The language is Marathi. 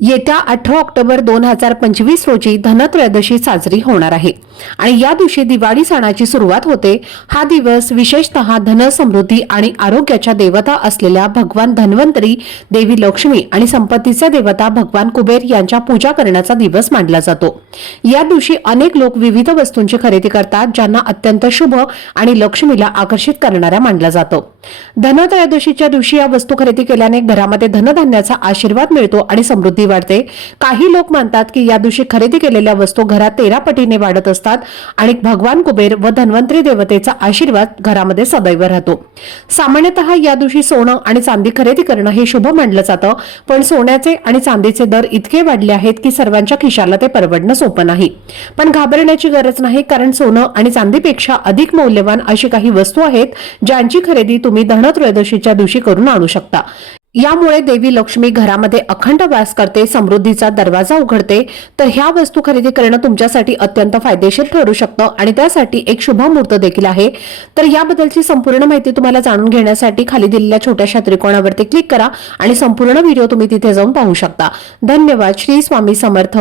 येत्या अठरा ऑक्टोबर दोन हजार पंचवीस रोजी धनत्रयोदशी साजरी होणार आहे. आणि या दिवशी दिवाळी सणाची सुरुवात होते. हा दिवस विशेषतः धन समृद्धी आणि आरोग्याच्या देवता असलेल्या भगवान धन्वंतरी देवी लक्ष्मी आणि संपत्तीचे देवता भगवान कुबेर यांच्या पूजा करण्याचा दिवस मानला जातो. या दिवशी अनेक लोक विविध वस्तूंची खरेदी करतात ज्यांना अत्यंत शुभ आणि लक्ष्मीला आकर्षित करणाऱ्या मानला जातो. धनत्रयोदशीच्या दिवशी या वस्तू खरेदी केल्याने घरामध्ये धनधान्याचा आशीर्वाद मिळतो आणि समृद्धी वाढते. काही लोक मानतात की या दिवशी खरेदी केलेल्या वस्तू घरात तेरा पटीने वाढत असतात आणि भगवान कुबेर व धन्वंतरी देवतेचा आशीर्वाद घरामध्ये सदैव राहतो. सामान्यतः या दिवशी सोनं आणि चांदी खरेदी करणं हे शुभ मानलं जातं पण सोन्याचे आणि चांदीचे दर इतके वाढले आहेत की सर्वांच्या खिशाला ते परवडणं सोपं नाही. पण घाबरण्याची गरज नाही कारण सोनं आणि चांदीपेक्षा अधिक मौल्यवान अशी काही वस्तू आहेत ज्यांची खरेदी तुम्ही धनत्रयोदशीच्या दिवशी करून आणू शकता. यामुळे देवी लक्ष्मी घरामध्ये अखंड वास करते समृद्धीचा दरवाजा उघडते. तर ह्या वस्तू खरेदी करणं तुमच्यासाठी अत्यंत फायदेशीर ठरू शकतं आणि त्यासाठी एक शुभ मुहूर्त देखील आहे. तर याबद्दलची संपूर्ण माहिती तुम्हाला जाणून घेण्यासाठी खाली दिलेल्या छोट्याशा त्रिकोणावरती क्लिक करा आणि संपूर्ण व्हिडिओ तुम्ही तिथे जाऊन पाहू शकता. धन्यवाद. श्री स्वामी समर्थ.